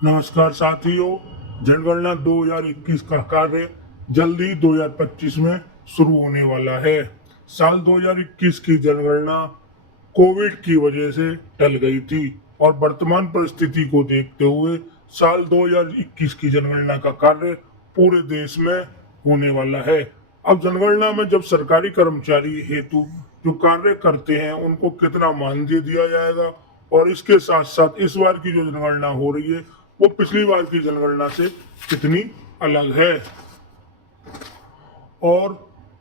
नमस्कार साथियों। जनगणना 2021 का कार्य जल्दी 2025 में शुरू होने वाला है। साल 2021 की जनगणना कोविड की वजह से टल गई थी और वर्तमान परिस्थिति को देखते हुए साल 2021 की जनगणना का कार्य पूरे देश में होने वाला है। अब जनगणना में जब सरकारी कर्मचारी हेतु जो कार्य करते हैं उनको कितना मानदेय दिया जाएगा और इसके साथ साथ इस बार की जो जनगणना हो रही है वो पिछली बार की जनगणना से कितनी अलग है और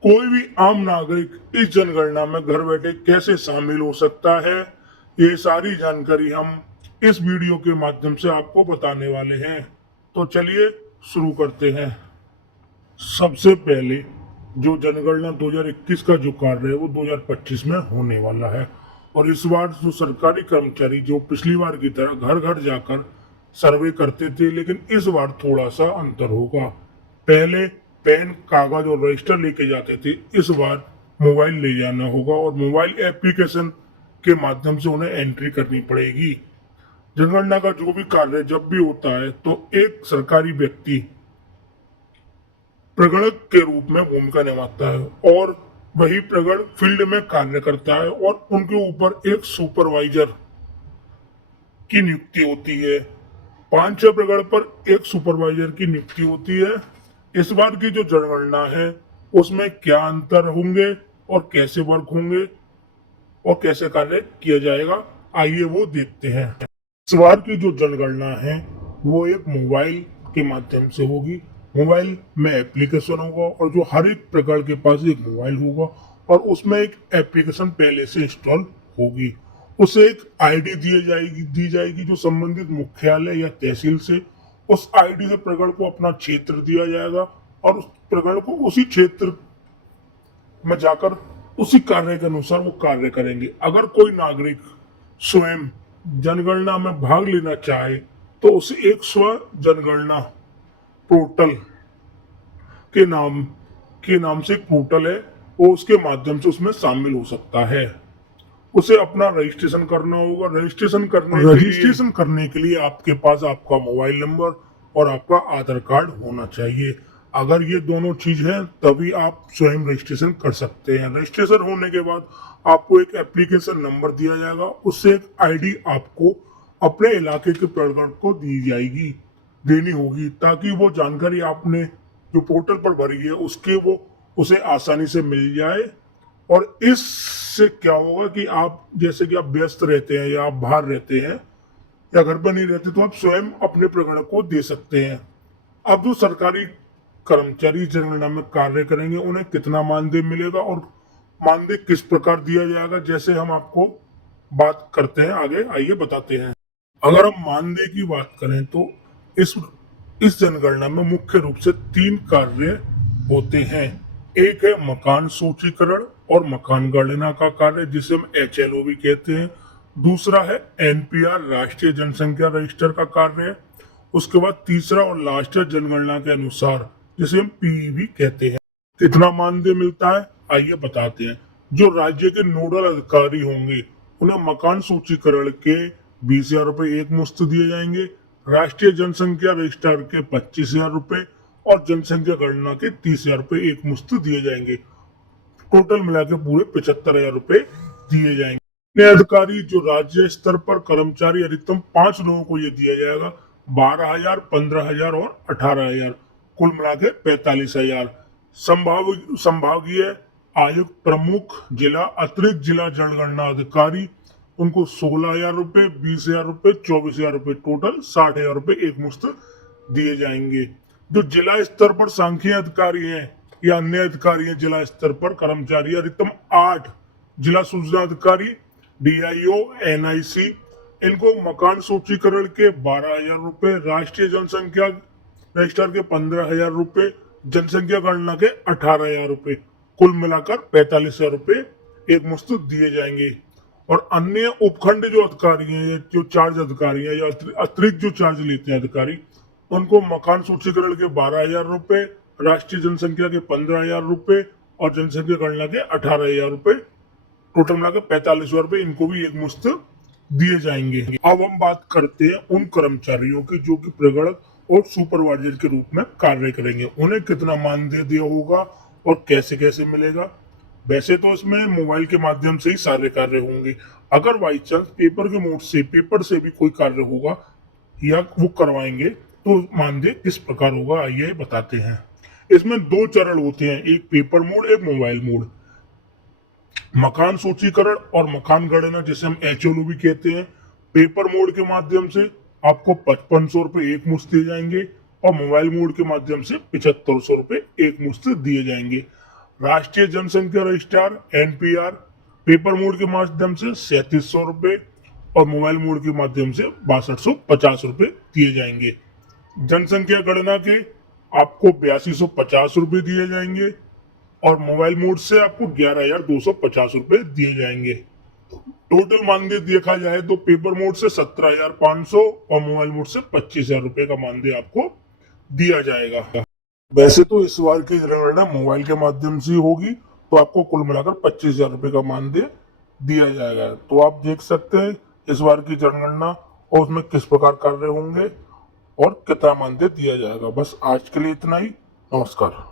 कोई भी आम नागरिक इस जनगणना में घर बैठे कैसे शामिल हो सकता है, ये सारी जानकारी हम इस वीडियो के माध्यम से आपको बताने वाले हैं। तो चलिए शुरू करते हैं। सबसे पहले जो जनगणना 2021 का जो कार्य है वो 2025 में होने वाला है और इस बार जो सरकारी कर्मचारी जो पिछली बार की तरह घर घर जाकर सर्वे करते थे, लेकिन इस बार थोड़ा सा अंतर होगा। पहले पेन कागज और रजिस्टर लेके जाते थे, इस बार मोबाइल ले जाना होगा और मोबाइल एप्लीकेशन के माध्यम से उन्हें एंट्री करनी पड़ेगी। जनगणना का जो भी कार्य जब भी होता है तो एक सरकारी व्यक्ति प्रगणक के रूप में भूमिका निभाता है और वही प्रगण फील्ड में कार्य करता है और उनके ऊपर एक सुपरवाइजर की नियुक्ति होती है। 5-6 प्रगण पर एक सुपरवाइजर की नियुक्ति होती है। इस बार की जो जनगणना है उसमें क्या अंतर होंगे और कैसे वर्क होंगे और कैसे कार्य किया जाएगा, आइए वो देखते हैं। इस बार की जो जनगणना है वो एक मोबाइल के माध्यम से होगी। मोबाइल में एप्लीकेशन होगा और जो हर एक प्रकार के पास एक मोबाइल होगा और उसमें एक एप्लीकेशन पहले से इंस्टॉल होगी। उसे एक आईडी दी जाएगी जो संबंधित मुख्यालय या तहसील से। उस आईडी से प्रगण को अपना क्षेत्र दिया जाएगा और उस प्रगण को उसी क्षेत्र में जाकर उसी कार्य के अनुसार वो कार्य करेंगे। अगर कोई नागरिक स्वयं जनगणना में भाग लेना चाहे तो उसे एक स्व जनगणना पोर्टल के नाम से एक पोर्टल है, वो उसके माध्यम से उसमें शामिल हो सकता है। उसे अपना रजिस्ट्रेशन करना होगा। रजिस्ट्रेशन करने के लिए आपके पास आपका मोबाइल नंबर और आपका आधार कार्ड होना चाहिए। अगर ये दोनों चीज है तभी आप स्वयं रजिस्ट्रेशन कर सकते हैं। रजिस्ट्रेशन होने के बाद आपको एक एप्लीकेशन नंबर दिया जाएगा, उससे एक आईडी आपको अपने इलाके के प्रगण को देनी होगी ताकि वो जानकारी आपने जो पोर्टल पर भरी है उसके वो उसे आसानी से मिल जाए। और इससे क्या होगा कि आप जैसे कि आप व्यस्त रहते हैं या आप बाहर रहते हैं या घर पर नहीं रहते तो आप स्वयं अपने प्रगण को दे सकते हैं। अब जो सरकारी कर्मचारी जनगणना में कार्य करेंगे उन्हें कितना मानदेय मिलेगा और मानदेय किस प्रकार दिया जाएगा, जैसे हम आपको बात करते हैं आगे, आइए बताते हैं। अगर हम मानदेय की बात करें तो इस जनगणना में मुख्य रूप से 3 कार्य होते हैं। एक है मकान सूचीकरण और मकान गणना का कार्य जिसे हम HLO भी कहते हैं। दूसरा है NPR राष्ट्रीय जनसंख्या रजिस्टर का कार्य है। उसके बाद तीसरा और लास्ट है जनगणना के अनुसार जिसे हम PEV कहते हैं। कितना मानदेय मिलता है आइए बताते हैं। जो राज्य के नोडल अधिकारी होंगे उन्हें मकान सूचीकरण के 20,000 रुपए एक मुश्त दिए जाएंगे, राष्ट्रीय जनसंख्या रजिस्टर के 25,000 रुपए और जनसंख्या गणना के 30,000 रुपए एक मुश्त दिए जाएंगे। टोटल मिला के पूरे 75,000 रुपए दिए जाएंगे। अन्य अधिकारी जो राज्य स्तर पर कर्मचारी अधिकतम 5 लोगों को ये दिया जाएगा, 12,000, 15,000 और 18,000, कुल मिला के 45,000। संभागीय आयुक्त, प्रमुख जिला, अतिरिक्त जिला जनगणना अधिकारी उनको 16,000 रुपए, 20,000 रुपए, 24,000 रुपए, टोटल 60,000 रुपए एक मुश्त दिए जाएंगे। जो जिला स्तर पर सांख्यिकी अधिकारी हैं या अन्य अधिकारी हैं, जिला स्तर पर कर्मचारी अधिकतम 8, जिला सूचना अधिकारी, DIO, NIC, इनको मकान सूचीकरण के 12,000 रुपए, राष्ट्रीय जनसंख्या रजिस्टर के 15,000 रुपए, जनसंख्या गणना के 18,000 रुपए, कुल मिलाकर 45,000 रुपए एक मुश्त दिए जाएंगे। और अन्य उपखंड जो अधिकारी हैं, जो चार्ज अधिकारी हैं या अतिरिक्त जो चार्ज लेते हैं अधिकारी, उनको मकान सूचीकरण के 12,000 रुपए, राष्ट्रीय जनसंख्या के 15,000 रुपए और जनसंख्या गणना के 18,000 रुपए, टोटल मिलाकर 45,000 रुपए इनको भी एक मुश्त दिए जाएंगे। अब हम बात करते हैं उन कर्मचारियों की जो कि प्रगणक और सुपरवाइजर के रूप में कार्य करेंगे। उन्हें कितना मानदेय दिया होगा और कैसे कैसे मिलेगा। वैसे तो इसमें मोबाइल के माध्यम से ही सारे कार्य होंगे। अगर बाई चांस पेपर से भी कोई कार्य होगा या वो करवाएंगे तो मानदेय किस प्रकार होगा आइए बताते हैं। इसमें दो चरण होते हैं, एक पेपर मोड एक मोबाइल मोड। मकान सूचीकरण और मकान गणना जिसे हम HLO भी कहते हैं, पेपर मोड के माध्यम से आपको 5500 रुपए एक मुश्त दिए जाएंगे और मोबाइल मोड के माध्यम से 7500 रुपए एक मुश्त दिए जाएंगे। राष्ट्रीय जनसंख्या रजिस्ट्रार NPR पेपर मोड के माध्यम से 3700 रुपए और मोबाइल मोड के माध्यम से 6250 रुपए दिए जाएंगे। जनसंख्या गणना के आपको 8250 रुपए दिए जाएंगे और मोबाइल मोड से आपको 11250 रुपए दिए जाएंगे। टोटल मानदेय देखा जाए तो पेपर मोड से 17500 और मोबाइल मोड से 25000 रुपए का मानदेय आपको दिया जाएगा। वैसे तो इस बार की जनगणना मोबाइल के माध्यम से होगी तो आपको कुल मिलाकर 25000 रुपए का मानदेय दिया जाएगा। तो आप देख सकते हैं इस बार की जनगणना और उसमें किस प्रकार कार्य होंगे और कितना मानदेय दिया जाएगा। बस आज के लिए इतना ही। नमस्कार।